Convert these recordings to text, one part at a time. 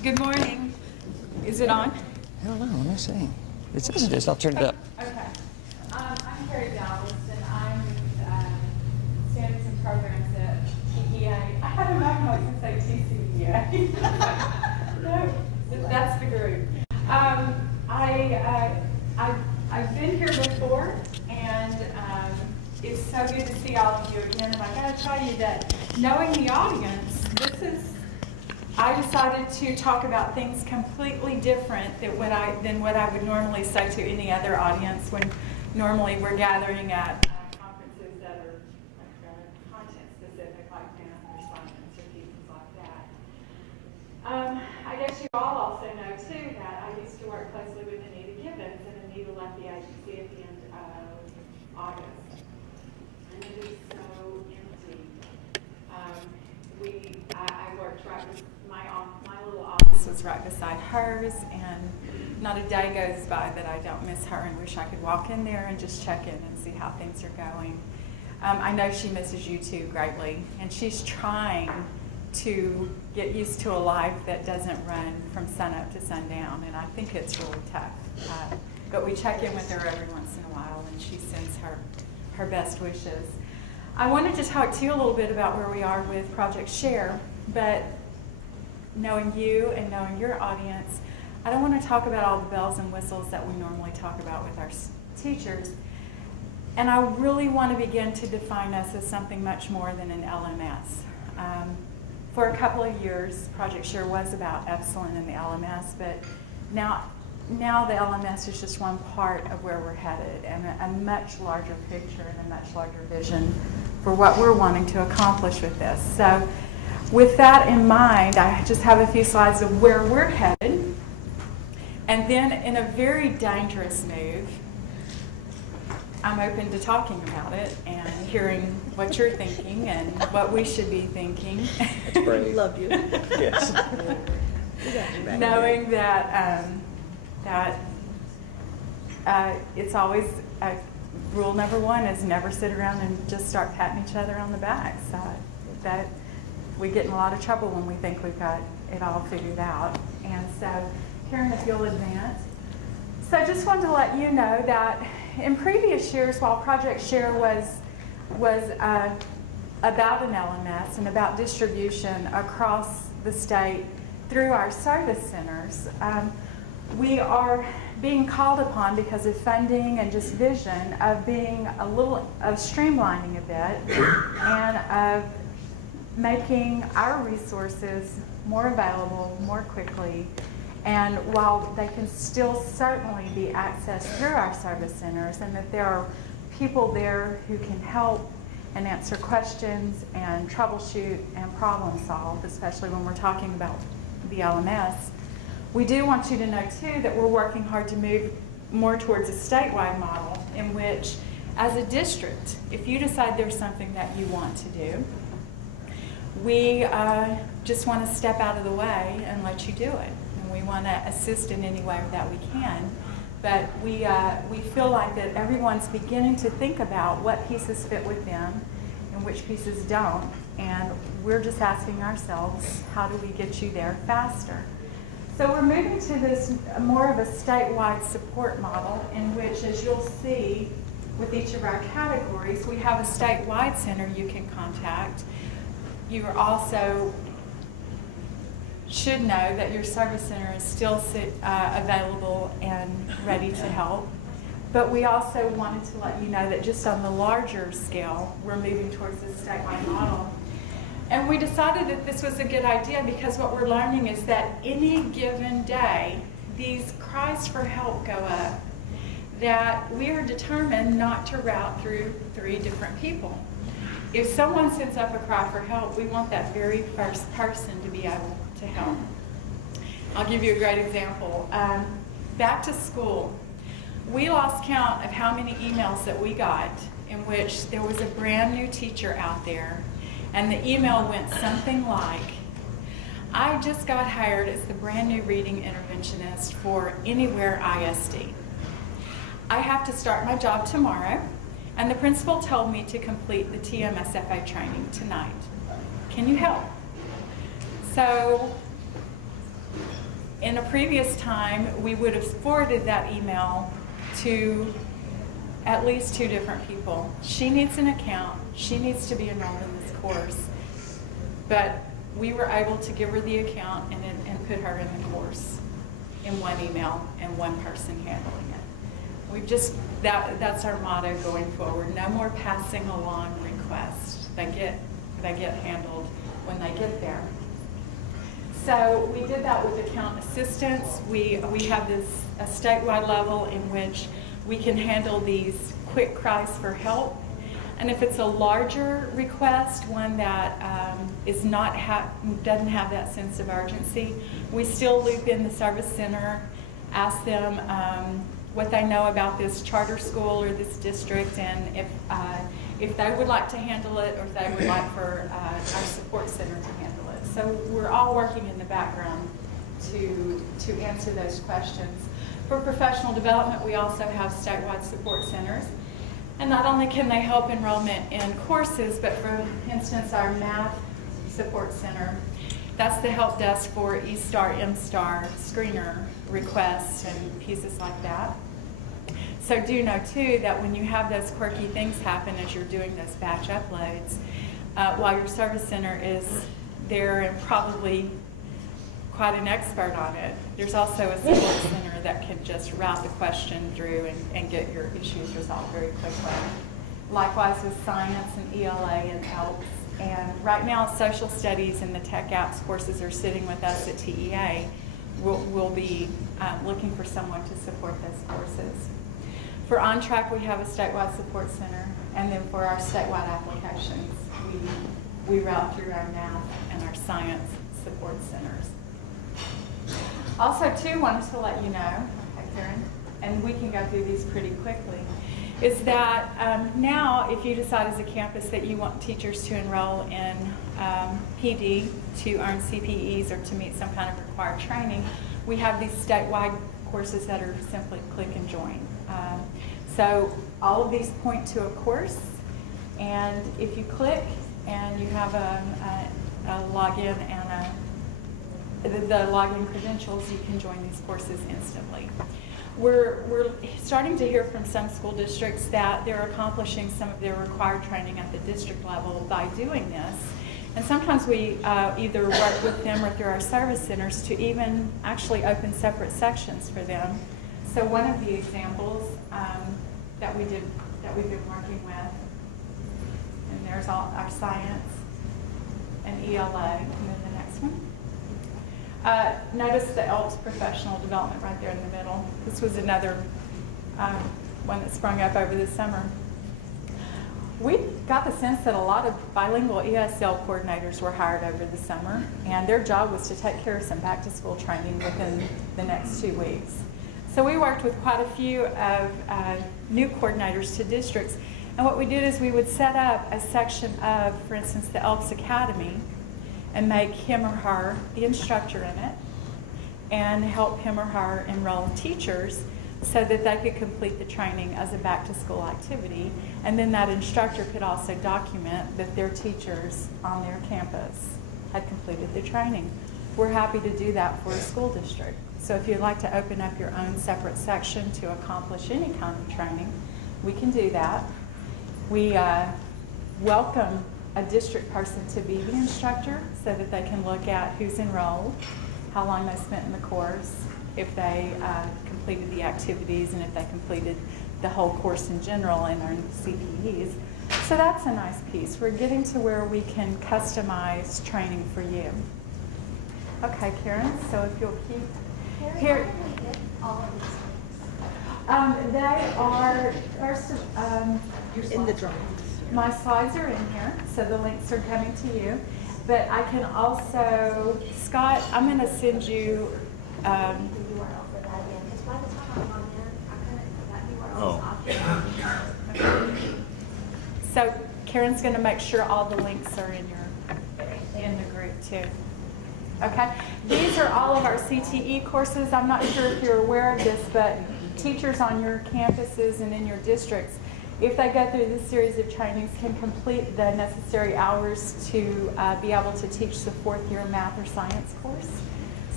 Good morning. Is it on? I don't know. Let me see. It says it is. I'll turn it up. Okay. I'm Carrie Dallas, and I'm with standards and programs at TEA. I haven't known what to say TCEA. No, that's the group. I've been here before, and it's so good to see all of you again. And I got to tell you that knowing the audience, I decided to talk about things completely different than what I would normally say to any other audience when normally we're gathering at conferences that are like, content specific, like math or science or pieces like that. I guess you all also know too that I used to work closely with Anita Gibbons, and Anita left the agency at the end of August. And it is so empty. I worked right with my little office was right beside hers, and not a day goes by that I don't miss her and wish I could walk in there and just check in and see how things are going. I know she misses you too greatly, and she's trying to get used to a life that doesn't run from sunup to sundown, and I think it's really tough. But we check in with her every once in a while, and she sends her best wishes. I wanted to talk to you a little bit about where we are with Project Share, but knowing you and knowing your audience, I don't want to talk about all the bells and whistles that we normally talk about with our teachers. And I really want to begin to define us as something much more than an LMS. For a couple of years, Project Share was about Epsilon and the LMS, but now the LMS is just one part of where we're headed, and a much larger picture and a much larger vision for what we're wanting to accomplish with this. So with that in mind, I just have a few slides of where we're headed. And then in a very dangerous move, I'm open to talking about it and hearing what you're thinking and what we should be thinking. That's brave. Love you. Yes. Knowing that it's always rule number one is never sit around and just start patting each other on the back. So that we get in a lot of trouble when we think we've got it all figured out. And so, Karen, if you'll advance. So I just wanted to let you know that in previous years, while Project Share was about an LMS and about distribution across the state through our service centers, we are being called upon because of funding and just vision of being of streamlining a bit and of making our resources more available more quickly. And while they can still certainly be accessed through our service centers, and that there are people there who can help and answer questions and troubleshoot and problem solve, especially when we're talking about the LMS, we do want you to know too that we're working hard to move more towards a statewide model in which, as a district, if you decide there's something that you want to do, we just want to step out of the way and let you do it. And we want to assist in any way that we can. But we feel like that everyone's beginning to think about what pieces fit with them and which pieces don't. And we're just asking ourselves, how do we get you there faster? So we're moving to this more of a statewide support model in which, as you'll see with each of our categories, we have a statewide center you can contact. You are also should know that your service center is still available and ready to help. But we also wanted to let you know that just on the larger scale, we're moving towards this statewide model. And we decided that this was a good idea because what we're learning is that any given day, these cries for help go up, that we are determined not to route through 3 different people. If someone sends up a cry for help, we want that very first person to be able to help. I'll give you a great example. Back to school, we lost count of how many emails that we got in which there was a brand new teacher out there, and the email went something like, I just got hired as the brand new reading interventionist for Anywhere ISD. I have to start my job tomorrow, and the principal told me to complete the TMSFA training tonight. Can you help? So In a previous time, we would have forwarded that email to at least 2 different people. She needs an account. She needs to be enrolled in this course. But we were able to give her the account and put her in the course in one email and one person handling it. We've just, that's our motto going forward. No more passing along requests. They get handled when they get there. So we did that with account assistance. We have this a statewide level in which we can handle these quick cries for help. And if it's a larger request, one that doesn't have that sense of urgency, we still loop in the service center, ask them what they know about this charter school or this district, and if they would like to handle it, or if they would like for our support center to handle it. So we're all working in the background to answer those questions. For professional development, we also have statewide support centers. And not only can they help enrollment in courses, but for instance, our math support center, that's the help desk for E-Star, M-Star, screener requests and pieces like that. So do know too that when you have those quirky things happen as you're doing those batch uploads, while your service center is there and probably quite an expert on it, there's also a support center that can just route the question through and get your issues resolved very quickly. Likewise with science and ELA and ELPS. And right now, social studies and the tech apps courses are sitting with us at TEA. We'll be looking for someone to support those courses. For On Track, we have a statewide support center. And then for our statewide applications, we route through our math and our science support centers. Also, too, wanted to let you know, okay, Karen, and we can go through these pretty quickly, is that now if you decide as a campus that you want teachers to enroll in PD to earn CPEs or to meet some kind of required training, we have these statewide courses that are simply click and join. So all of these point to a course, and if you click and you have a login and the login credentials, you can join these courses instantly. We're starting to hear from some school districts that they're accomplishing some of their required training at the district level by doing this. And sometimes we either work with them or through our service centers to even actually open separate sections for them. So one of the examples that we've been working with, and there's all our science and ELA, and then the next one. Notice the ELPS professional development right there in the middle. This was another one that sprung up over the summer. We got the sense that a lot of bilingual ESL coordinators were hired over the summer, and their job was to take care of some back-to-school training within the next 2 weeks. So we worked with quite a few of new coordinators to districts, and what we did is we would set up a section of, for instance, the ELPS Academy, and make him or her the instructor in it, and help him or her enroll teachers so that they could complete the training as a back-to-school activity. And then that instructor could also document that their teachers on their campus had completed the training. We're happy to do that for a school district. So if you'd like to open up your own separate section to accomplish any kind of training, we can do that. We welcome a district person to be the instructor so that they can look at who's enrolled, how long they spent in the course, if they completed the activities, and if they completed the whole course in general and earned CPEs. So that's a nice piece. We're getting to where we can customize training for you. Okay, Karen, so if you'll keep here. How can we get all of these things? They are, first, In the drawings. my slides are in here, so the links are coming to you. But I can also, Scott, I'm going to send you. The URL for that again, because by the time I'm on there, I couldn't, that URL is off. So Karen's going to make sure all the links are in the group too. Okay. These are all of our CTE courses. I'm not sure if you're aware of this, but teachers on your campuses and in your districts, if they go through this series of trainings, can complete the necessary hours to be able to teach the 4th year math or science course.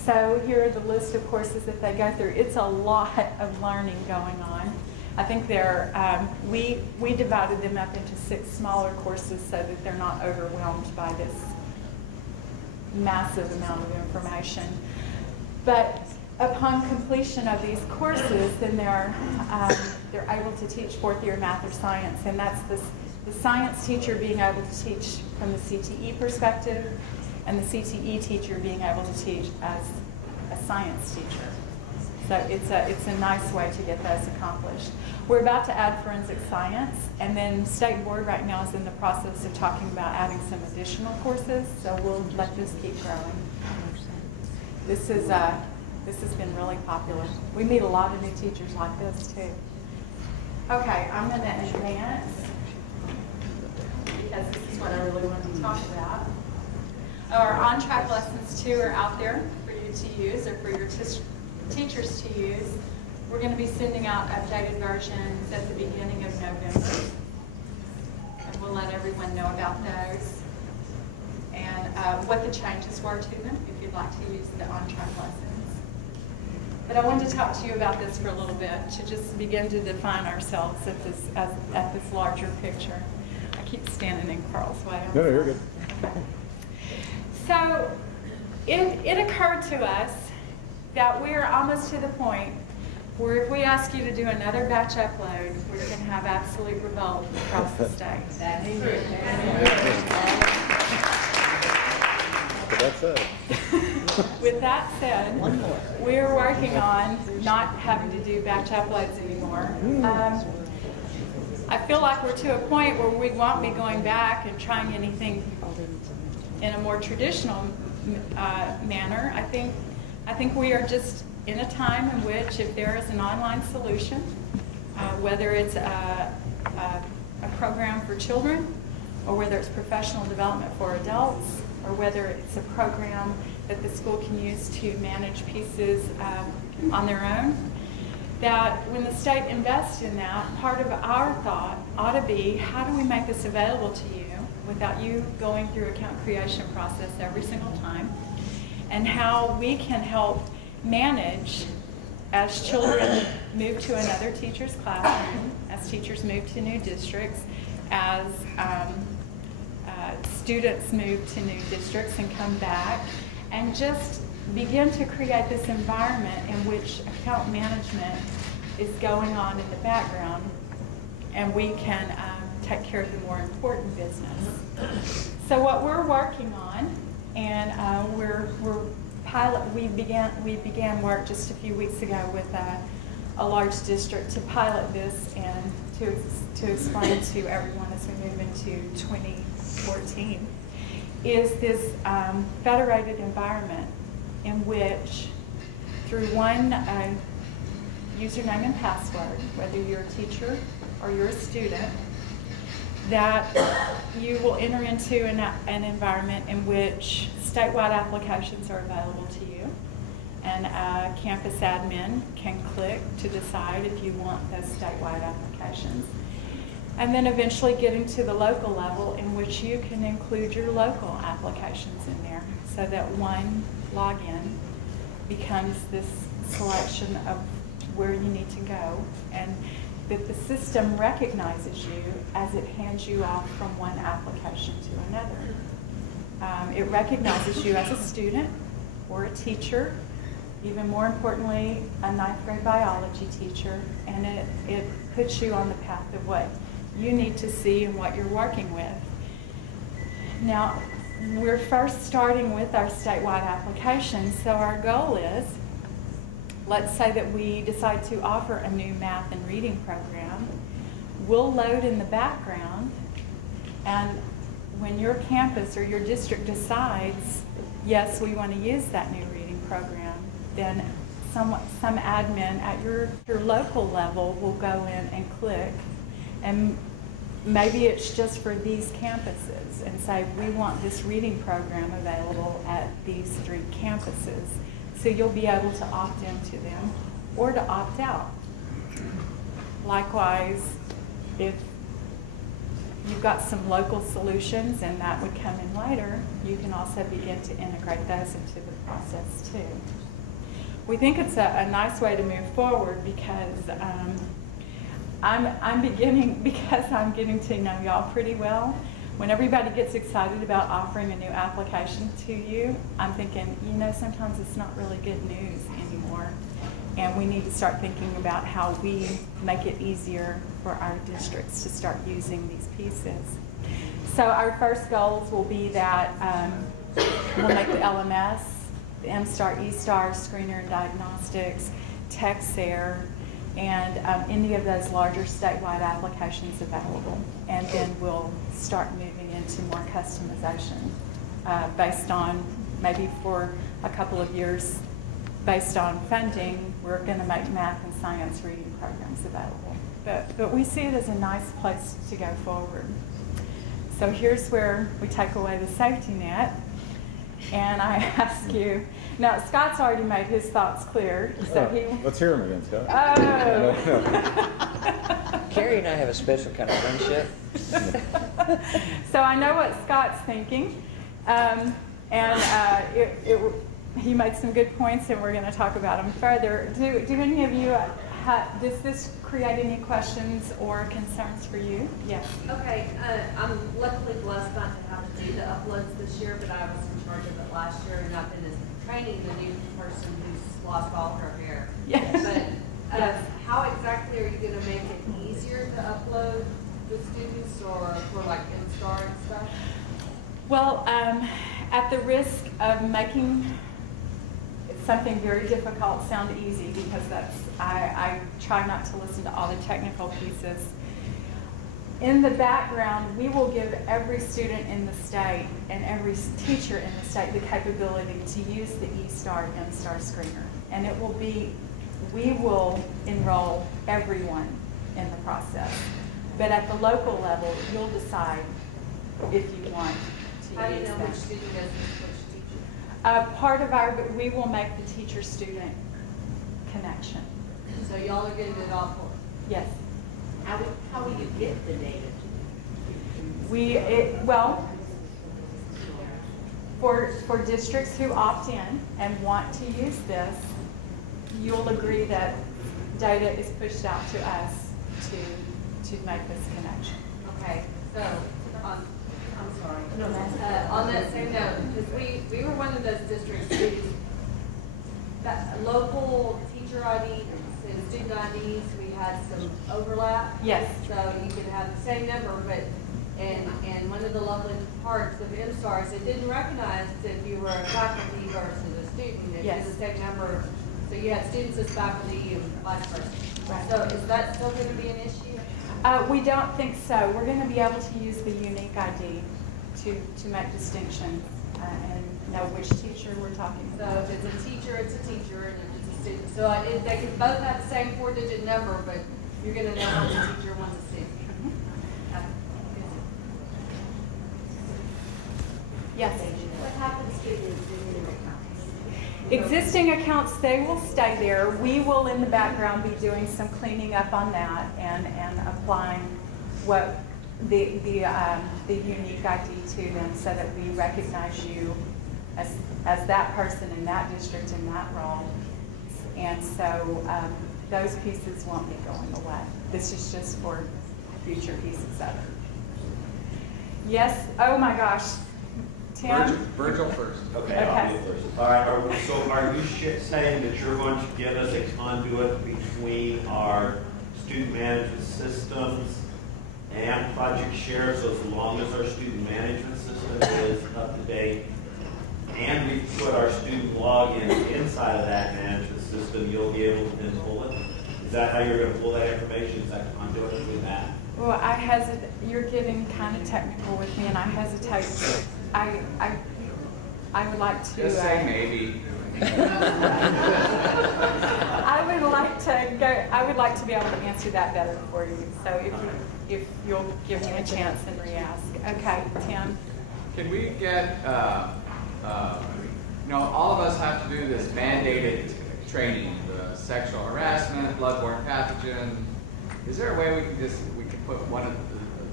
So here are the list of courses that they go through. It's a lot of learning going on. I think we divided them up into 6 smaller courses so that they're not overwhelmed by this massive amount of information. But upon completion of these courses, then they're able to teach 4th year math or science, and that's the science teacher being able to teach from the CTE perspective, and the CTE teacher being able to teach as a science teacher. So it's a nice way to get those accomplished. We're about to add forensic science, and then State Board right now is in the process of talking about adding some additional courses, so we'll let this keep growing. This has been really popular. We meet a lot of new teachers like this too. Okay, I'm going to advance because this is what I really wanted to talk about. Our on-track lessons too are out there for you to use, or for your teachers to use. We're going to be sending out updated versions at the beginning of November, and we'll let everyone know about those and what the changes were to them if you'd like to use the on-track lessons. But I wanted to talk to you about this for a little bit to just begin to define ourselves at this larger picture. I keep standing in Carl's way. No, you're good. Okay. So it occurred to us that we're almost to the point where if we ask you to do another batch upload, we're going to have absolute revolt across the state. That's true. But that's it. With that said, we're working on not having to do batch uploads anymore. I feel like we're to a point where we won't be going back and trying anything in a more traditional manner. I think we are just in a time in which if there is an online solution, whether it's a program for children, or whether it's professional development for adults, or whether it's a program that the school can use to manage pieces on their own, that when the state invests in that, part of our thought ought to be, how do we make this available to you without you going through account creation process every single time, and how we can help manage as children move to another teacher's classroom, as teachers move to new districts, as students move to new districts and come back, and just begin to create this environment in which account management is going on in the background, and we can take care of the more important business. So what we're working on, and we began work just a few weeks ago with a large district to pilot this and to explain to everyone as we move into 2014, is this federated environment in which through one username and password, whether you're a teacher or you're a student, that you will enter into an environment in which statewide applications are available to you, and a campus admin can click to decide if you want those statewide applications. And then eventually getting to the local level in which you can include your local applications in there, so that one login becomes this selection of where you need to go, and that the system recognizes you as it hands you off from one application to another. It recognizes you as a student or a teacher, even more importantly, a 9th grade biology teacher, and it puts you on the path of what you need to see and what you're working with. Now, we're first starting with our statewide applications, so our goal is, let's say that we decide to offer a new math and reading program. We'll load in the background, and when your campus or your district decides, yes, we want to use that new reading program, then some admin at your local level will go in and click, and maybe it's just for these campuses, and say, we want this reading program available at these 3 campuses. So you'll be able to opt into them or to opt out. Likewise, if you've got some local solutions, and that would come in later, you can also begin to integrate those into the process too. We think it's a nice way to move forward because I'm getting to know y'all pretty well. When everybody gets excited about offering a new application to you, I'm thinking, you know, sometimes it's not really good news anymore. And we need to start thinking about how we make it easier for our districts to start using these pieces. So our first goals will be that we'll make the LMS, the MSTAR, eSTAR, Screener and Diagnostics, TECSIG, and any of those larger statewide applications available. And then we'll start moving into more customization based on, maybe for a couple of years, based on funding, we're going to make math and science reading programs available. But we see it as a nice place to go forward. So here's where we take away the safety net. And I ask you, now Scott's already made his thoughts clear. So Let's hear him again, Scott. Oh. Carrie and I have a special kind of friendship. So I know what Scott's thinking. He made some good points, and we're going to talk about them further. Do any of you, does this create any questions or concerns for you? Yes. Okay, I'm luckily blessed not to have to do the uploads this year, but I was in charge of it last year, and I've been training the new person who's lost all her hair. Yes. But how exactly are you going to make it easier to upload the students, or for like MSTAR and stuff? Well, at the risk of making something very difficult sound easy, because I try not to listen to all the technical pieces. In the background, we will give every student in the state and every teacher in the state the capability to use the eSTAR MSTAR screener. And it will be, we will enroll everyone in the process. But at the local level, you'll decide if you want to How do you use know that. which student is which teacher? Part of we will make the teacher-student connection. So y'all are getting it all for? Yes. How will you get the data? For districts who opt in and want to use this, you'll agree that data is pushed out to us to make this connection. Okay, so, I'm sorry. On that same note, because we were one of those districts who, that local teacher IDs and student IDs, we had some overlap. Yes. So you could have the same number, but, and one of the lovely parts of MSTAR is it didn't recognize if you were a faculty versus a student. It Yes. was the same number, so you had students as faculty and vice versa. Right. So is that still going to be an issue? We don't think so. We're going to be able to use the unique ID to make distinctions and know which teacher we're talking So about. if it's a teacher, it's a teacher, and if it's a student. So they could both have the same 4-digit number, but you're going to know one's a teacher, one's a student. Yes. What happens to the existing accounts? Existing accounts, they will stay there. We will, in the background, be doing some cleaning up on that and applying what the unique ID to them, so that we recognize you as that person in that district in that role. And so those pieces won't be going away. This is just for future pieces of it. Yes. Oh my gosh. Tim? Virgil first. Okay, Okay. I'll be first. All right, so are you saying that you're going to give us a conduit between our student management systems and Project Share, so as long as our student management system is up to date, and we put our student login inside of that management system, you'll be able to then pull it? Is that how you're going to pull that information? Is that conduit with that? Well, I hesitate. You're getting kind of technical with me, and I hesitate. I would like to. Just say maybe. I would like to go. I would like to be able to answer that better for you. So if you'll give me a chance and re-ask. Okay, Tim. Can we get, all of us have to do this mandated training, the sexual harassment, bloodborne pathogen. Is there a way we can put one of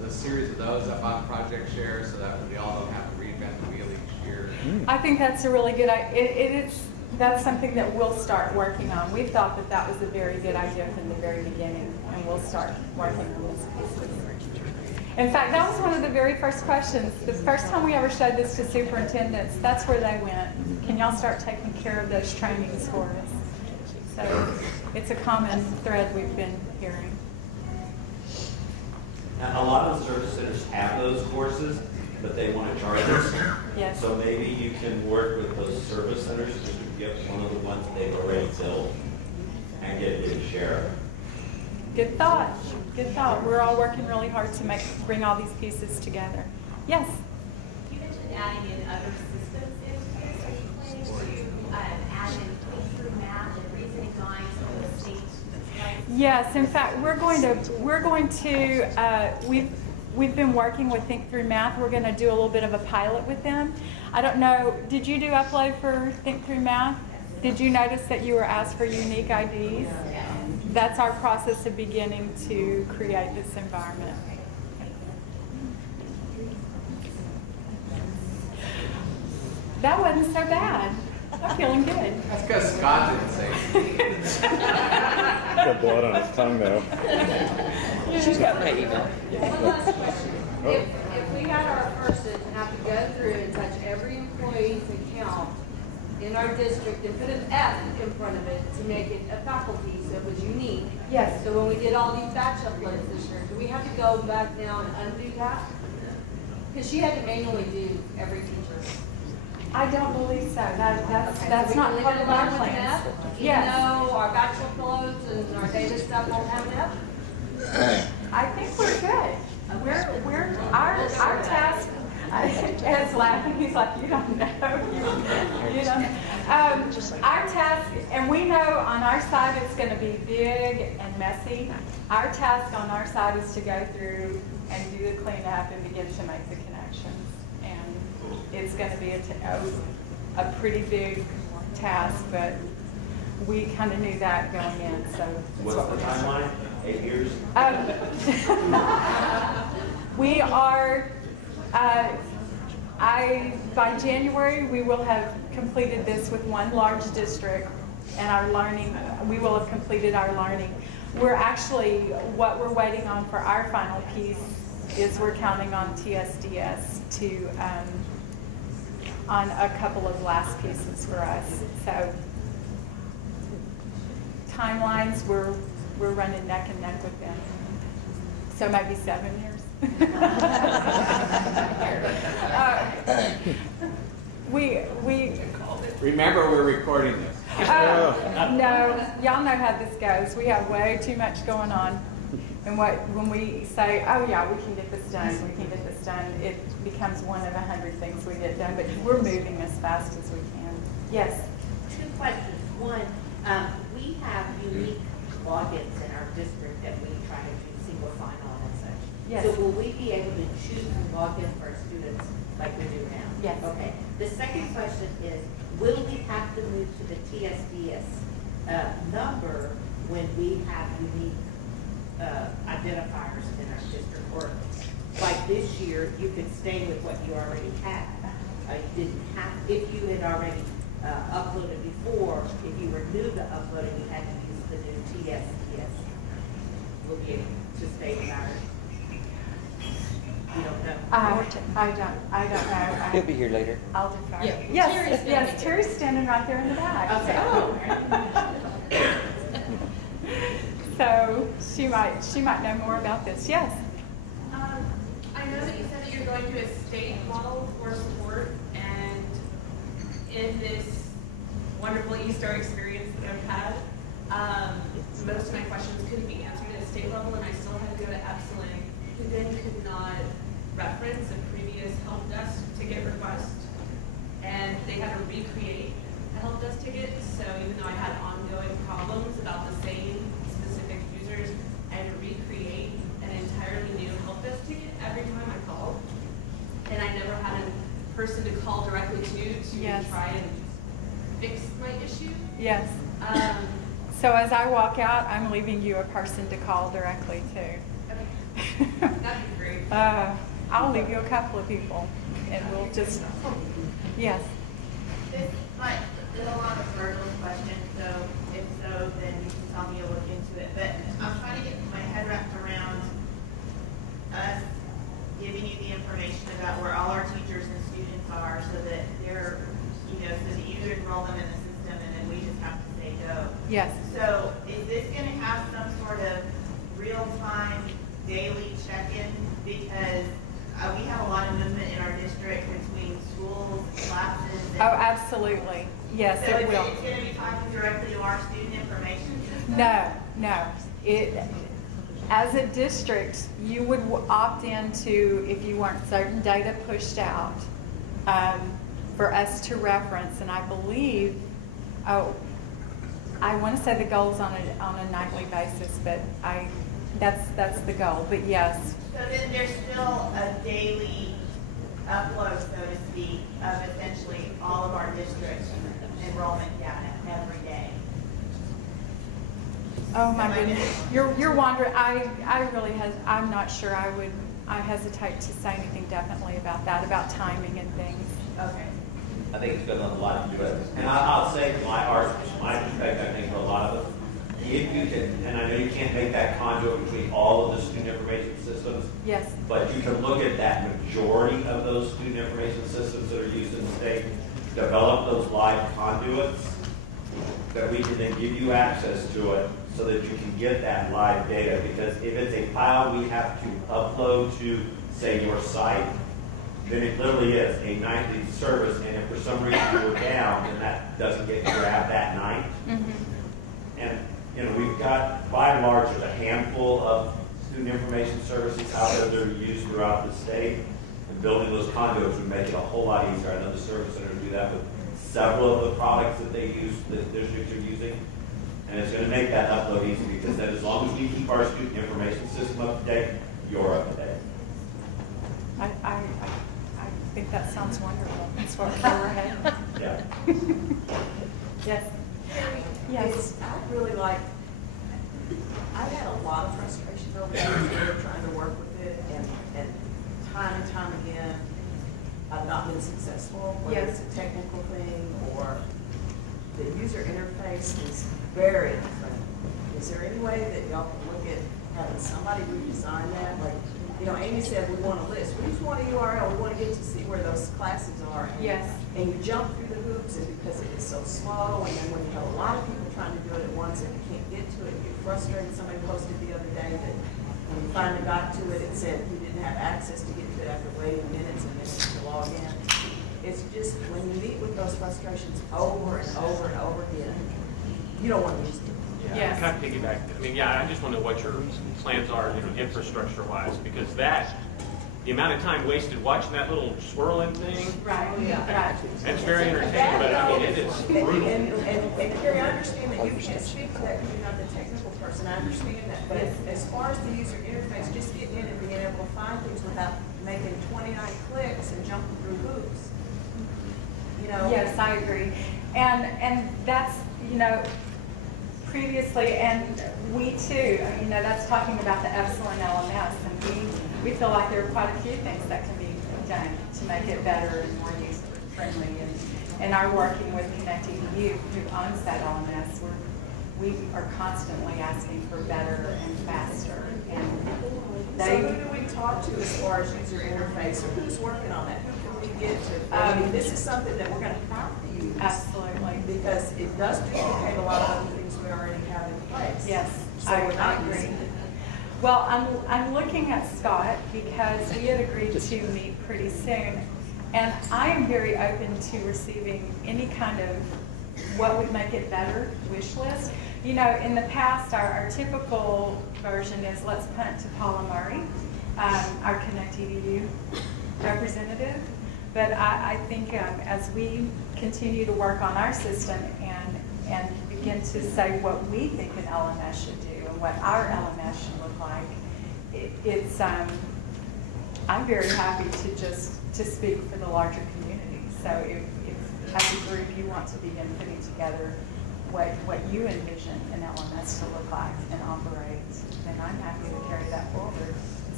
the series of those up on Project Share so that we all don't have to reinvent the wheel each year. I think that's a really good idea. That's something that we'll start working on. We thought that that was a very good idea from the very beginning, and we'll start working on this piece. In fact, that was one of the very first questions. The first time we ever showed this to superintendents, that's where they went. Can y'all start taking care of those trainings for us? So it's a common thread we've been hearing. Now, a lot of the service centers have those courses, but they want to charge us. Yes. So maybe you can work with those service centers just to get one of the ones they've already built and get it to share. Good thought. Good thought. We're all working really hard to bring all these pieces together. Yes. You mentioned adding in other systems into this. Are you planning to add in through math and reasoning lines for the state? Yes. In fact, we're going to. We've been working with Think Through Math. We're going to do a little bit of a pilot with them. I don't know. Did you do upload for Think Through Math? Did you notice that you were asked for unique IDs? That's our process of beginning to create this environment. That wasn't so bad. I'm feeling good. That's because Scott didn't say it. Got blood on his tongue though. She's got my email. One last question. If we had our person have to go through and touch every employee's account in our district and put an F in front of it to make it a faculty, so it was unique. Yes. So when we did all these batch uploads this year, do we have to go back now and undo that? Because she had to manually do every teacher. I don't believe so. That's So we not can leave part it of our alone with an plans. F, even Yes. though our batch uploads and our data stuff won't have an F? I think we're good. Our task. Ed's laughing. He's like, you don't know. You don't know. Our task, and we know on our side it's going to be big and messy. Our task on our side is to go through and do the cleanup and begin to make the connections. And it's going to be a pretty big task, but we kind of knew that going in. So What's that's what the we're doing. timeline? 8 years? We are, by January, we will have completed this with one large district, and our learning, we will have completed our learning. We're actually, what we're waiting on for our final piece is we're counting on TSDS to, on a couple of last pieces for us. So timelines, we're running neck and neck with them. So maybe 7 years. We Remember, we're recording this. no, y'all know how this goes. We have way too much going on. And when we say, oh yeah, we can get this done, it becomes one of 100 things we get done, but we're moving as fast as we can. Yes? 2 questions. One, we have unique logins in our district that we try to do single sign-on and such. Yes. So will we be able to choose a login for our students like we do now? Yes. Okay. The second question is, will we have to move to the TSDS number when we have unique identifiers in our district? Or like this year, you could stay with what you already had. You didn't have, if you had already uploaded before, if you were new to uploading, you had to use the new TSDS. Will be able to stay with ours. You don't know. I don't know. He'll be here later. I'll defer. Yeah, Yes, Terry's standing right there in the back. Okay. So she might know more about this. Yes. I know that you said that you're going to a state model for support, and in this wonderful eStar experience that I've had, most of my questions couldn't be answered at a state level, and I still had to go to Epsilon, who then could not reference a previous help desk ticket request, and they had to recreate a help desk ticket. So even though I had ongoing problems about the same specific users, I had to recreate an entirely new help desk ticket every time I called, and I never had a person to call directly to Yes. try and fix my issue. Yes. So as I walk out, I'm leaving you a person to call directly to. That'd be great. I'll leave you a couple of people and we'll just, yes. This might, there's a lot of verbal questions, so if so, then you can tell me you'll look into it. But I'm trying to get my head wrapped around us giving you the information about where all our teachers and students are so that they're, so that you enroll them in the system and then we just have to say go. Yes. So is this going to have some sort of real-time daily check-in? Because we have a lot of movement in our district between schools, classes. And Oh, absolutely. Yes, so it will. it's going to be talking directly to our student information system? No. As a district, you would opt into, if you want certain data pushed out, for us to reference, and I believe, I want to say the goal's on a nightly basis, but that's the goal, but yes. So then there's still a daily upload, so to speak, of essentially all of our district enrollment data every day. Oh my goodness, you're wondering, I really I'm not sure I hesitate to say anything definitely about that, about timing and things. Okay. I think it's got a lot to do with it. And I'll say from my perspective, I think for a lot of us, if you can, and I know you can't make that conduit between all of the student information systems, Yes. but you can look at that majority of those student information systems that are used in the state, develop those live conduits that we can then give you access to it so that you can get that live data. Because if it's a file we have to upload to, say, your site, then it literally is a nightly service, and if for some reason you're down, then that doesn't get grabbed that night. And we've got, by and large, there's a handful of student information services out there that are used throughout the state, and building those conduits would make it a whole lot easier. I know the service centers do that with several of the products that they use, that districts are using, and it's going to make that upload easy, because then as long as we keep our student information system up to date, you're up to date. I think that sounds wonderful. That's what we're headed. Yeah. Yes. Yes. I really like, I've had a lot of frustration over the years trying to work with it, and time again, I've not been successful. Whether Yes. it's a technical thing or the user interface is very different. Is there any way that y'all can look at having somebody redesign that? Like, Amy said we want a list. We just want a URL. We want to get to see where those classes are. Yes. And you jump through the hoops, and because it is so slow, and then when you have a lot of people trying to do it at once and you can't get to it, you get frustrated. Somebody posted the other day that when you finally got to it, it said you didn't have access to get to it after waiting minutes and minutes to log in. It's just, when you meet with those frustrations over and over and over again, you don't want to just do it. Yes. Kind of piggyback. I just want to know what your plans are, infrastructure-wise, because the amount of time wasted watching that little swirling thing, Right. it's very entertaining, but it is brutal. And Carrie, I understand that you can't speak to that because you're not the technical person. I understand that. But as far as the user interface, just getting in and being able to find things without making 29 clicks and jumping through hoops. Yes, I agree. And that's, previously, and we too, that's talking about the excellent LMS, and we feel like there are quite a few things that can be done to make it better and more user-friendly. And our working with ConnectEDU, who owns that LMS, we are constantly asking for better and faster. And So who do we talk to as far as user interface, or who's working on that? Who can we get to? This is something that we're going to have to use. Absolutely. Because it does duplicate a lot of other things we already have in place. Yes, So we're not I agree. using it. Well, I'm looking at Scott because we had agreed to meet pretty soon. And I am very open to receiving any kind of what would make it better wish list. In the past, our typical version is let's punt to Paula Murray, our ConnectEDU representative. But I think as we continue to work on our system and begin to say what we think an LMS should do and what our LMS should look like, I'm very happy to speak for the larger community. So if as a group you want to begin putting together what you envision an LMS to look like and operate, then I'm happy to carry that forward.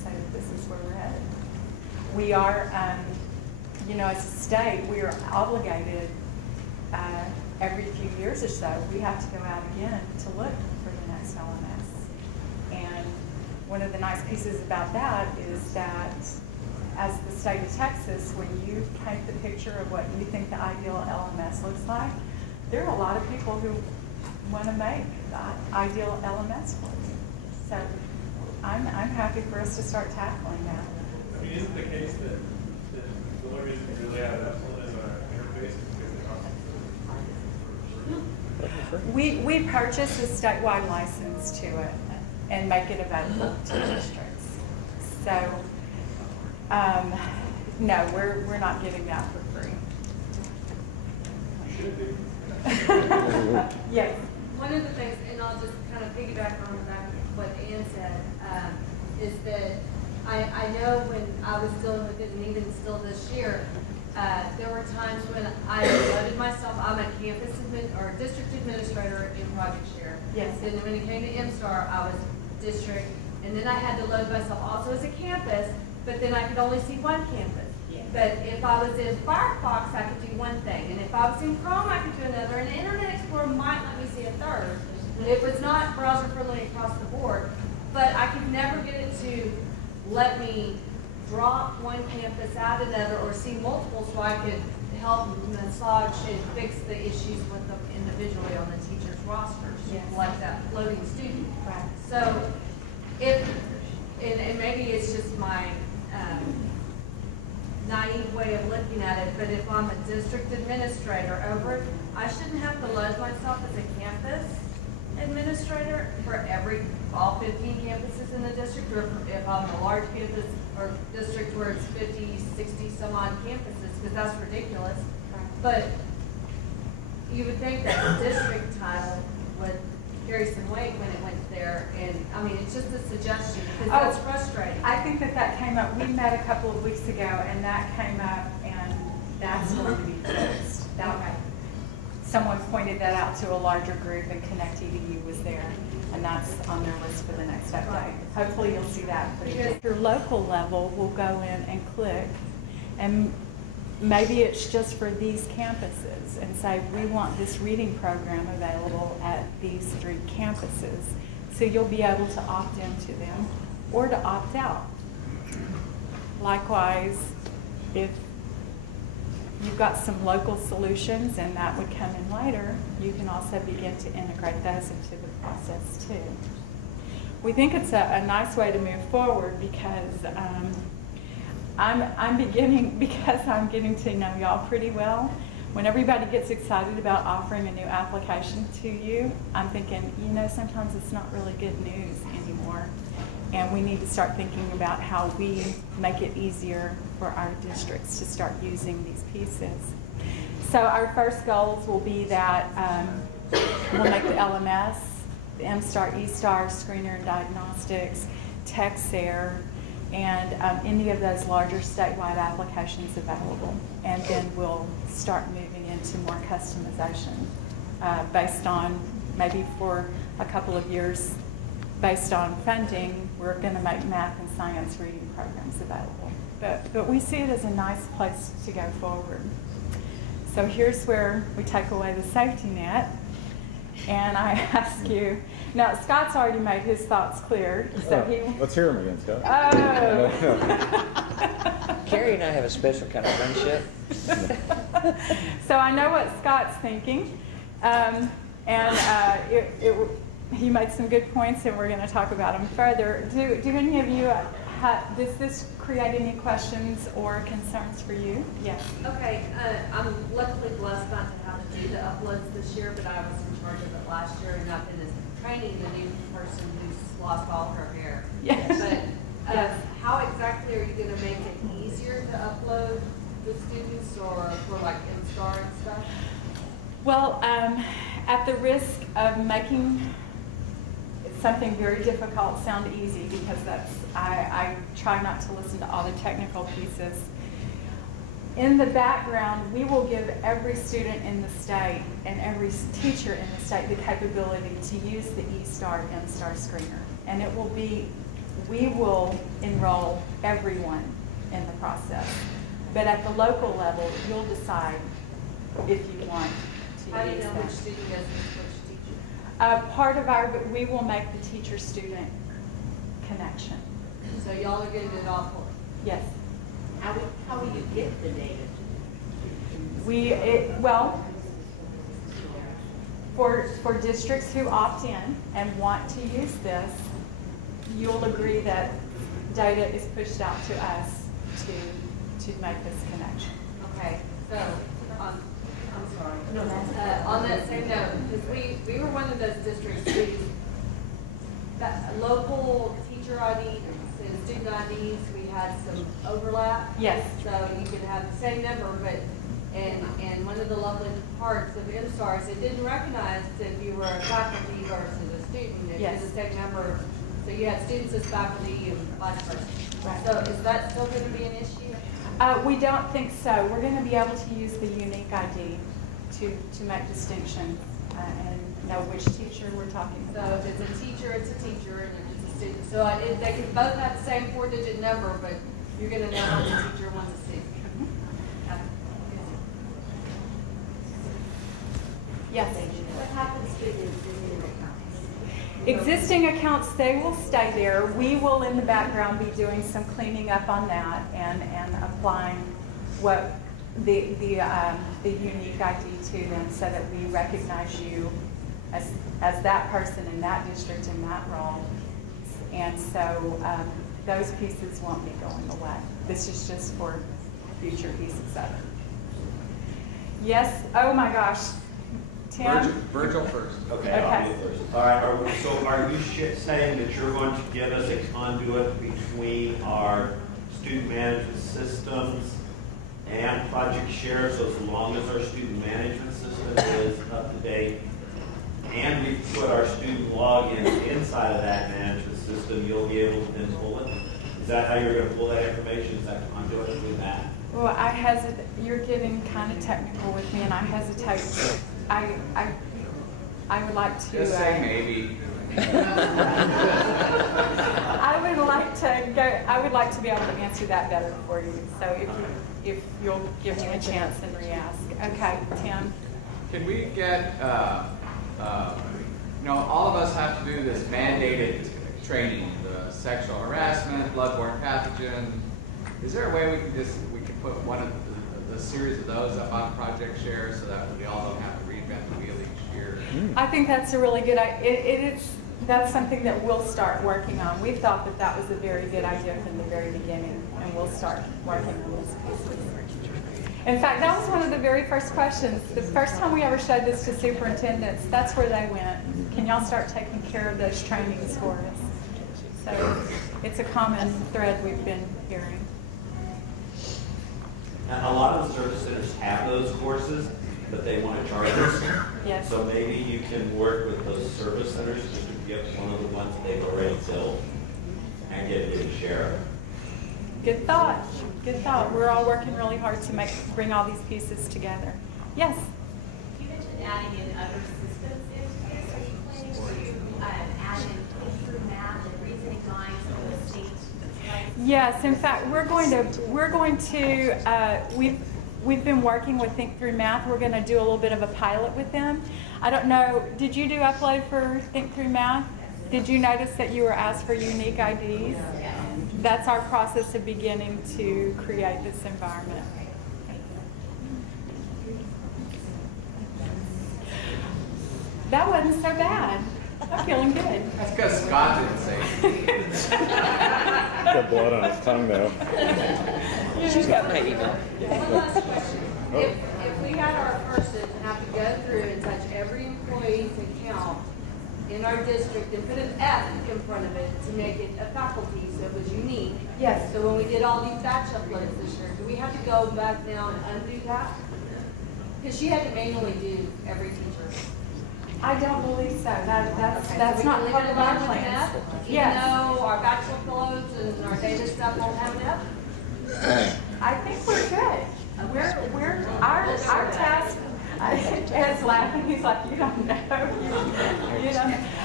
say that this is where we're headed. We are, as a state, we are obligated every few years or so, we have to go out again to look for the next LMS. And one of the nice pieces about that is that as the state of Texas, when you paint the picture of what you think the ideal LMS looks like, there are a lot of people who want to make the ideal LMS for you. So I'm happy for us to start tackling that. I mean, isn't the case that the only reason you really have that one is our interface is because it costs? We purchase a statewide license to it and make it available to districts. So, no, we're not getting that for free. Should be. Yes. One of the things, and I'll just kind of piggyback on the back of what Ann said, is that I know when I was dealing with it, and even still this year, there were times when I loaded myself. I'm a campus or district administrator in Project Share. Yes. And then when it came to MSTAR, I was district, and then I had to load myself also as a campus, but then I could only see one campus. Yeah. But if I was in Firefox, I could do one thing, and if I was in Chrome, I could do another, and Internet Explorer might let me see a third. It was not browser friendly across the board, but I could never get it to let me drop one campus out another or see multiple so I could help massage and fix the issues with them individually on the teacher's rosters, Yes. like that floating student. Right. So if, and maybe it's just my naive way of looking at it, but if I'm a district administrator over it, I shouldn't have to load myself as a campus administrator for all 15 campuses in the district, or if I'm a large campus or district where it's 50, 60 some odd campuses, because that's ridiculous. But you would think that the district title would carry some weight when it went there, and I mean, it's just a suggestion, because that's frustrating. I think that came up, we met a couple of weeks ago, and that came up, and that's going to be fixed. Okay. Someone pointed that out to a larger group, and Connect EDU was there, and that's on their list for the next update. Hopefully you'll see that. At your local level, we'll go in and click, and maybe it's just for these campuses, and say, we want this reading program available at these 3 campuses. So you'll be able to opt into them or to opt out. Likewise, if you've got some local solutions and that would come in later, you can also begin to integrate those into the process too. We think it's a nice way to move forward because I'm getting to know y'all pretty well. When everybody gets excited about offering a new application to you, I'm thinking, sometimes it's not really good news anymore. And we need to start thinking about how we make it easier for our districts to start using these pieces. So our first goals will be that we'll make the LMS, the MSTAR, eSTAR, Screener and Diagnostics, TECSIG, and any of those larger statewide applications available. And then we'll start moving into more customization based on, maybe for a couple of years, based on funding, we're going to make math and science reading programs available. But we see it as a nice place to go forward. So here's where we take away the safety net. And I ask you, now Scott's already made his thoughts clear. So Let's hear him again, Scott. Oh! Carrie and I have a special kind of friendship. So I know what Scott's thinking. He made some good points, and we're going to talk about them further. Do any of you, does this create any questions or concerns for you? Yes. Okay, I'm luckily blessed not to have to do the uploads this year, but I was in charge of it last year, and I've been training the new person who's lost all her hair. Yes. But how exactly are you going to make it easier to upload the students, or for like MSTAR and stuff? Well, at the risk of making something very difficult sound easy, because I try not to listen to all the technical pieces. In the background, we will give every student in the state and every teacher in the state the capability to use the eSTAR MSTAR screener. And it will be we will enroll everyone in the process. But at the local level, you'll decide if you want to How do you use know that. which student does which teacher? Part of we will make the teacher-student connection. So y'all are gonna do it all for? Yes. How will you get the data? Well, for districts who opt in and want to use this, you'll agree that data is pushed out to us to make this connection. Okay, so, I'm sorry. On that same note, because we were one of those districts, that local teacher IDs and student IDs, we had some overlap. Yes. So you could have the same number, but, and one of the lovely parts of MSTARS, it didn't recognize if you were a faculty versus a student. It Yes. was the same number, so you had students as faculty and vice versa. Right. So is that still going to be an issue? We don't think so. We're going to be able to use the unique ID to make distinctions and know which teacher we're talking So about. if it's a teacher, it's a teacher, and if it's a student. So they can both have the same 4-digit number, but you're going to know one's a teacher, one's a student. Yes. What happens to the existing accounts? Existing accounts, they will stay there. We will, in the background, be doing some cleaning up on that and applying what the unique ID to them so that we recognize you as that person in that district in that role. And so those pieces won't be going away. This is just for future pieces of it. Yes, oh my gosh. Tim? Virgil first. Okay, Okay. I'll be first. All right, so are you saying that you're going to give us a conduit between our student management systems and project share, so as long as our student management system is up to date, and we put our student logins inside of that management system, you'll be able to then pull it? Is that how you're going to pull that information? Is that conduit through that? Well, I hesitate. You're getting kind of technical with me, and I hesitate. I would like to. Just say maybe. I would like to be able to answer that better for you. So if you'll give me a chance and re-ask. Okay, Tim. Can we get, all of us have to do this mandated training, the sexual harassment, bloodborne pathogen. Is there a way we can put one of the series of those up on Project Share so that we all don't have to reinvent the wheel each year? I think that's a really good idea. That's something that we'll start working on. We thought that was a very good idea from the very beginning, and we'll start working on this piece. In fact, that was one of the very first questions. The first time we ever showed this to superintendents, that's where they went. Can y'all start taking care of those trainings for us? So it's a common thread we've been hearing. Now, a lot of the service centers have those courses, but they want to charge us. Yes. So maybe you can work with those service centers just to get one of the ones they've already filled and get it to share. Good thought. Good thought. We're all working really hard to bring all these pieces together. Yes? You mentioned adding in other systems into this. Are you planning to add in through math and reasoning minds for the state? Yes, in fact, we've been working with Think Through Math. We're going to do a little bit of a pilot with them. I don't know, did you do upload for Think Through Math? Did you notice that you were asked for unique IDs? That's our process of beginning to create this environment. That wasn't so bad. I'm feeling good. That's because Scott didn't say it. Got blood on his tongue now. She's got my email. One last question. If we had our person have to go through and touch every employee's account in our district and put an F in front of it to make it a faculty so it was unique. Yes. So when we did all these batch uploads this year, do we have to go back now and undo that? Because she had to manually do every teacher. I don't believe so. That's So not we part can of leave it our alone with plans. F, Yes. Even though our batch uploads and our data stuff won't have an F? I think we're good. Our task, Ed's laughing, he's like, you don't know. You don't know.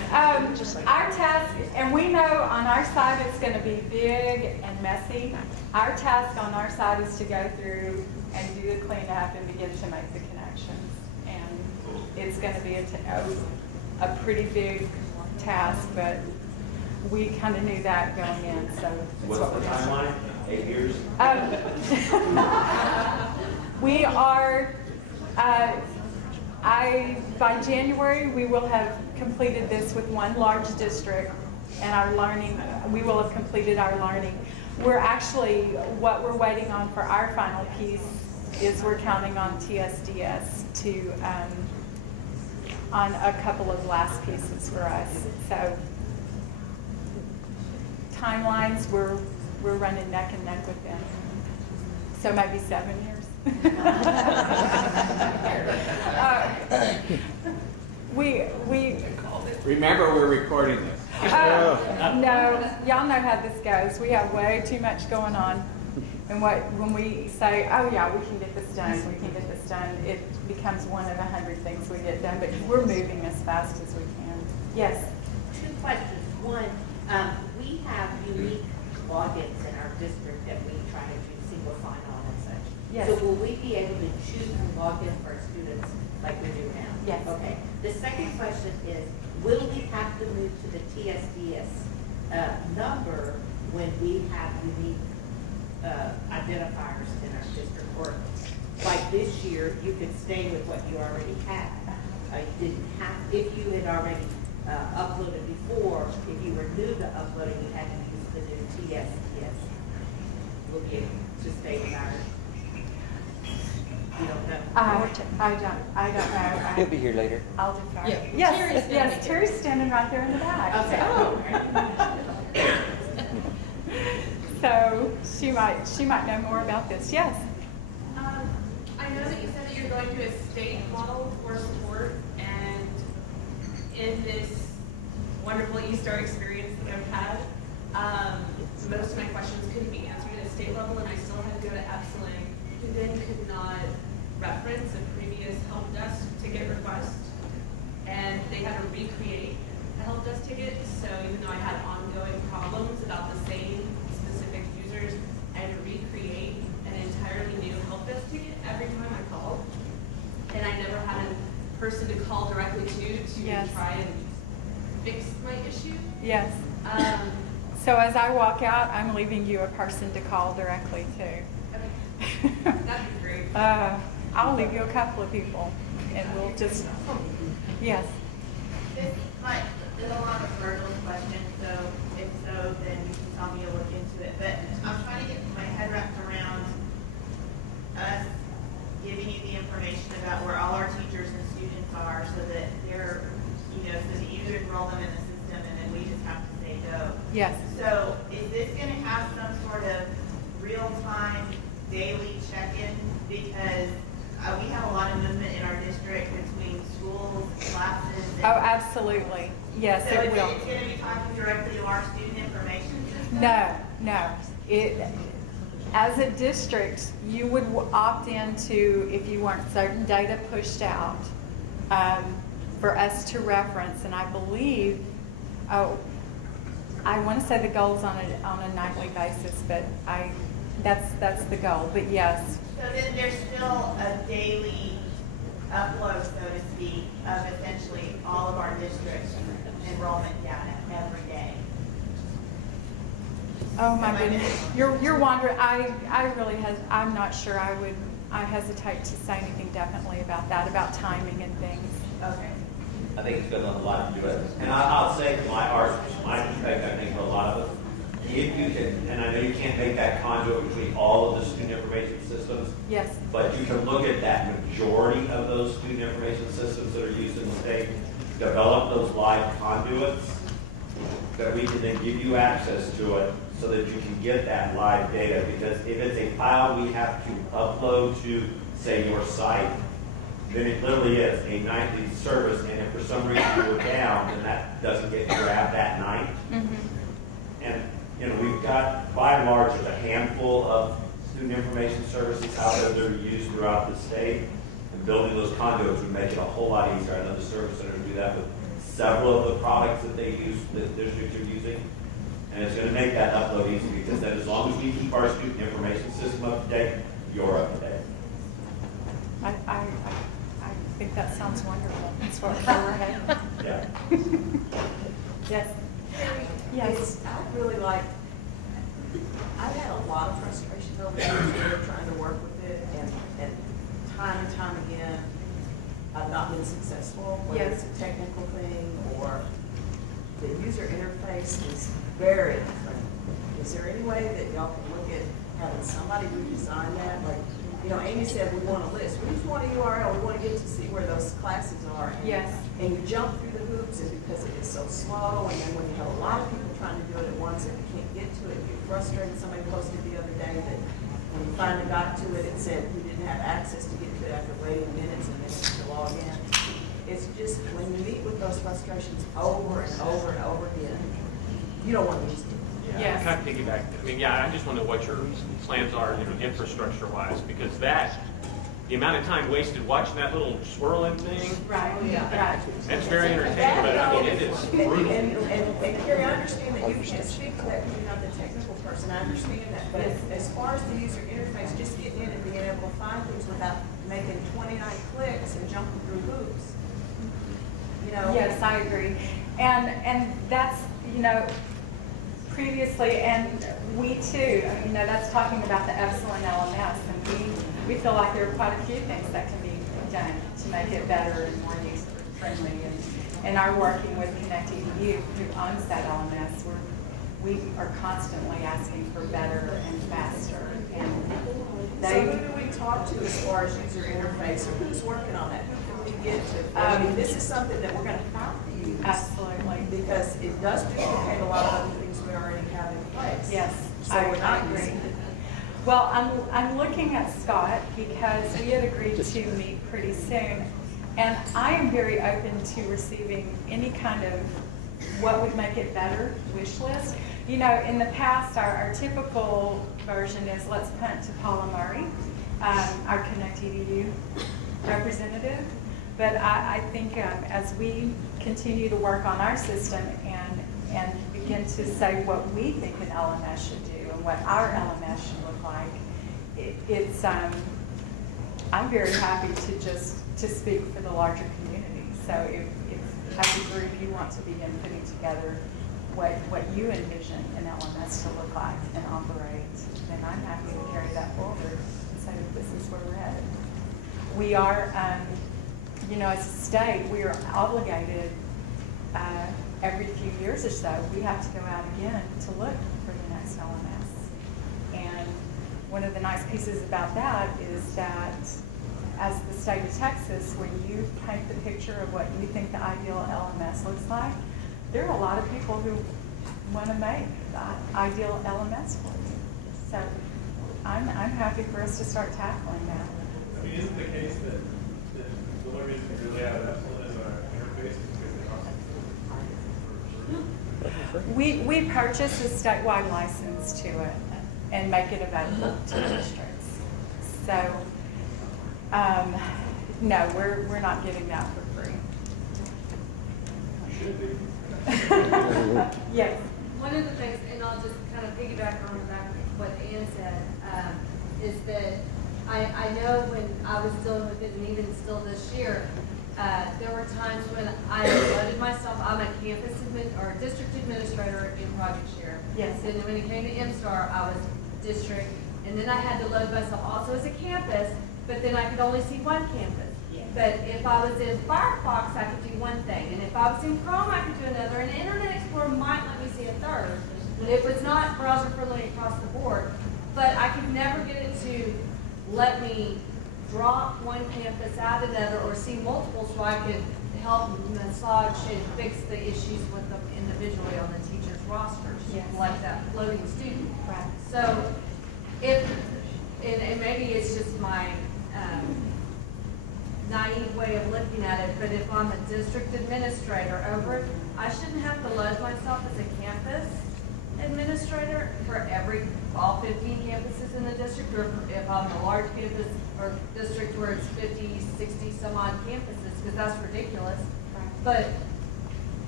Our task, and we know on our side it's going to be big and messy. Our task on our side is to go through and do the cleanup and begin to make the connections. And it's going to be a pretty big task, but we kind of knew that going in, so. What's the timeline? 8 years? We are, by January, we will have completed this with one large district, and our learning, we will have completed our learning. We're actually, what we're waiting on for our final piece is we're counting on TSDS to, on a couple of last pieces for us. So timelines, we're running neck and neck with them. So maybe 7 years. We Remember, we're recording this. no, y'all know how this goes. We have way too much going on. And when we say, oh yeah, we can get this done, it becomes one of 100 things we get done, but we're moving as fast as we can. Yes? 2 questions. One, we have unique logins in our district that we try to do single sign-on and such. Yes. So will we be able to choose the login for our students like we do now? Yes. Okay. The second question is, will we have to move to the TSDS number when we have unique identifiers in our district? Or like this year, you could stay with what you already had. You didn't have, if you had already uploaded before, if you were new to uploading, you had to use the new TSDS. Will be able to stay with ours. You don't know? I don't know. He'll be here later. I'll defer. Yeah, Yes, Terry's standing right there in the back. Okay. So she might know more about this. Yes. I know that you said that you're going to a state model for support, and in this wonderful Easter experience that I've had, most of my questions couldn't be answered at a state level, and I still had to go to Epsilon, who then could not reference a previous help desk ticket request, and they had to recreate a help desk ticket. So even though I had ongoing problems about the same specific users, I had to recreate an entirely new help desk ticket every time I called, and I never had a person to call directly to Yes. try and fix my issue. Yes. So as I walk out, I'm leaving you a person to call directly to. That'd be great. I'll leave you a couple of people, and we'll just. Yes. This might, there's a lot of hurdles question, so if so, then you can tell me you'll look into it. But I'm trying to get my head wrapped around us giving you the information about where all our teachers and students are, so that they're, so that you enroll them in the system, and then we just have to say go. Yes. So is this going to have some sort of real-time daily check-in? Because we have a lot of movement in our district between schools, classes. Oh, absolutely. Yes, So it will. it's going to be talking directly to our student information system? No. As a district, you would opt into, if you want certain data pushed out, for us to reference, and I believe, I want to say the goal's on a nightly basis, but that's the goal. But yes. So then there's still a daily upload, so to speak, of essentially all of our districts' enrollment data every day. Oh my goodness, you're wondering. I really I'm not sure. I hesitate to say anything definitely about that, about timing and things. Okay. I think it's got a lot to do with it. And I'll say from my perspective, I think for a lot of us, if you can, and I know you can't make that conduit between all of the student information systems. Yes. But you can look at that majority of those student information systems that are used in the state, develop those live conduits that we can then give you access to it so that you can get that live data. Because if it's a file we have to upload to, say, your site, then it literally is a nightly service, and if for some reason you're down, then that doesn't get grabbed that night. Mm-hmm. And we've got, by and large, there's a handful of student information services out there that are used throughout the state, and building those conduits would make it a whole lot easier. I know the service centers do that with several of the products that they use, that districts are using. And it's gonna make that upload easy, because then as long as we keep our student information system up to date, you're up to date. I think that sounds wonderful. That's what we're headed. Yeah. Yes. Yes. I really like, I've had a lot of frustration over the years trying to work with it, and time again, I've not been successful, whether Yes. it's a technical thing or the user interface is very different. Is there any way that y'all can look at having somebody redesign that? Like, you know, Amy said we want a list. We just want a URL. We want to get to see where those classes are. And, Yes. And you jump through the hoops, and because it is so slow, and then when you have a lot of people trying to do it at once and you can't get to it, you're frustrated. Somebody posted the other day that when you finally got to it, it said you didn't have access to get to it after waiting minutes and minutes to log in. It's just, when you meet with those frustrations over and over and over again, you don't want to use it. Yeah, Yes. kind of piggyback. I mean, yeah, I just want to know what your plans are, infrastructure-wise, because the amount of time wasted watching that little swirling thing, Right. Yeah. Right. that's very entertaining, but I mean, it is brutal. And Carrie, I understand that you can't speak to that because you're not the technical person, I understand that, but as far as the user interface, just getting in and being able to find things without making 29 clicks and jumping through hoops, you know? Yes, I agree. And that's, you know, previously, and we too, you know, that's talking about the excellent LMS, and we feel like there are quite a few things that can be done to make it better and more user-friendly. And our working with Connect EDU, who owns that LMS, we are constantly asking for better and faster. And So who do we talk to as far as user interface, or who's working on that? Who can we get to? I mean, this is something that we're gonna have to use. Absolutely. Because it does duplicate a lot of other things we already have in place. Yes, So I we're not agree. using it. Well, I'm looking at Scott because we had agreed to meet pretty soon. And I am very open to receiving any kind of what would make it better wish list. You know, in the past, our typical version is let's punt to Paula Murray, our Connect EDU representative. But I think as we continue to work on our system and begin to say what we think an LMS should do and what our LMS should look like, it's I'm very happy to speak for the larger community. So if as a group you want to begin putting together what you envision an LMS to look like and operate, then I'm happy to carry that forward and say that this is where we're headed. We are, you know, as a state, we are obligated every few years or so, we have to go out again to look for the next LMS. And one of the nice pieces about that is that as the state of Texas, when you paint the picture of what you think the ideal LMS looks like, there are a lot of people who want to make the ideal LMS for you. So I'm happy for us to start tackling that. I mean, isn't the case that the only reason we really have excellent is our interface is because they cost We purchase a statewide license to it and make it available to districts. So, no, we're not getting that for free. should be. Yes. One of the things, and I'll just kind of piggyback on what Ann said, is that I know when I was dealing with it, and even still this year, there were times when I loaded myself. I'm a campus or district administrator in Project Share. Yes. And then when it came to MSTAR, I was district, and then I had to load myself also as a campus, but then I could only see one campus. But if I was in Firefox, I could do one thing, and if I was in Chrome, I could do another, and Internet Explorer might let me see a third. It was not browser friendly across the board, but I could never get it to let me drop one campus out another or see multiple, so I could help massage and fix the issues with them individually on the teacher's rosters, Yes. like that floating student. Right. So if, and maybe it's just my naive way of looking at it, but if I'm a district administrator over it, I shouldn't have to load myself as a campus administrator for all 15 campuses in the district, or if I'm a large campus or district where it's 50, 60 some odd campuses, because that's ridiculous. But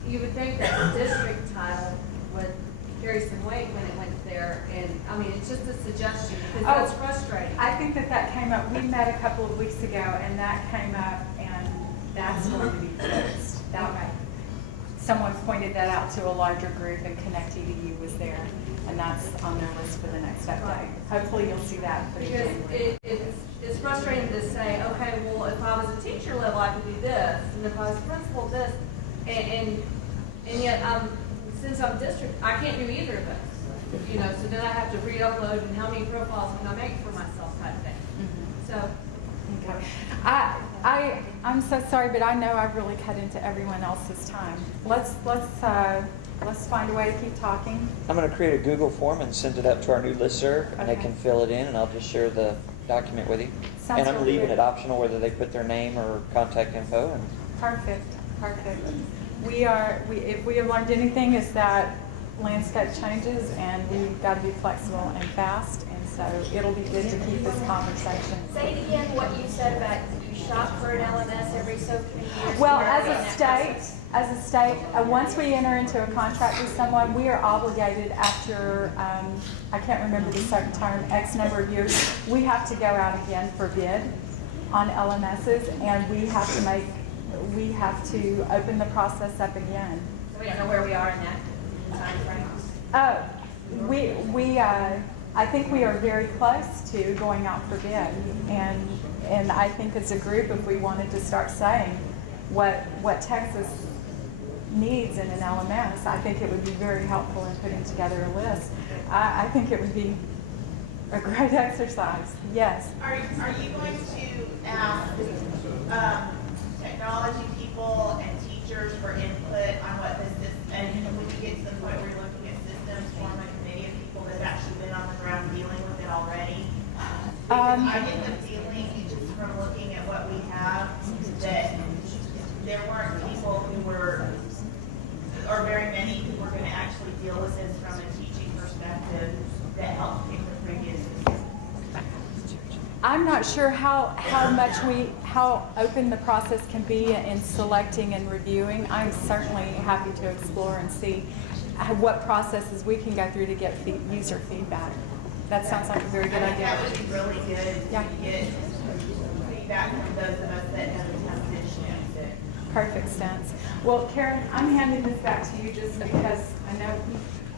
you would think that the district title would carry some weight when it went there, and, I mean, it's just a suggestion, because that's frustrating. I think that came up, we met a couple of weeks ago, and that came up, and that's going to be fixed. Okay. Someone pointed that out to a larger group, and Connect EDU was there, and that's on their list for the next update. Hopefully you'll see that pretty Because soon. it's frustrating to say, okay, well, if I was a teacher level, I could do this, and if I was principal, this, and yet, since I'm district, I can't do either of those. You know, so then I have to re-upload, and how many profiles can I make for myself type thing. So, Okay. I'm so sorry, but I know I've really cut into everyone else's time. Let's find a way to keep talking. I'm going to create a Google form and send it up to our new listserv, and they Okay. can fill it in, and I'll just share the document with you. Sounds And I'm really leaving good. it optional whether they put their name or contact info. And Perfect. If we have learned anything, is that landscape changes, and we've got to be flexible and fast, and so it'll be good to keep this conversation. Say it again, what you said about you shop for an LMS every so few years. Well, You're as in a that state, process. once we enter into a contract with someone, we are obligated after, I can't remember the certain term, X number of years, we have to go out again for bid on LMSs, and we have to open the process up again. So we don't know where we are in that timeframe. I think we are very close to going out for bid, and I think as a group, if we wanted to start saying what Texas needs in an LMS, I think it would be very helpful in putting together a list. I think it would be a great exercise. Yes. Are you going to ask technology people and teachers for input on what this is? And when you get to the point where you're looking at systems, form a committee of people that have actually been on the ground dealing with it already? Because I get the feeling, just from looking at what we have, that there weren't people who were, or very many who were going to actually deal with this from a teaching perspective that helped pick the previous system. I'm not sure how open the process can be in selecting and reviewing. I'm certainly happy to explore and see what processes we can go through to get user feedback. That sounds like a very good idea. That would be really good Yeah. to get feedback from those of us that have attempted to use it. Perfect sense. Well, Karen, I'm handing this back to you just because I know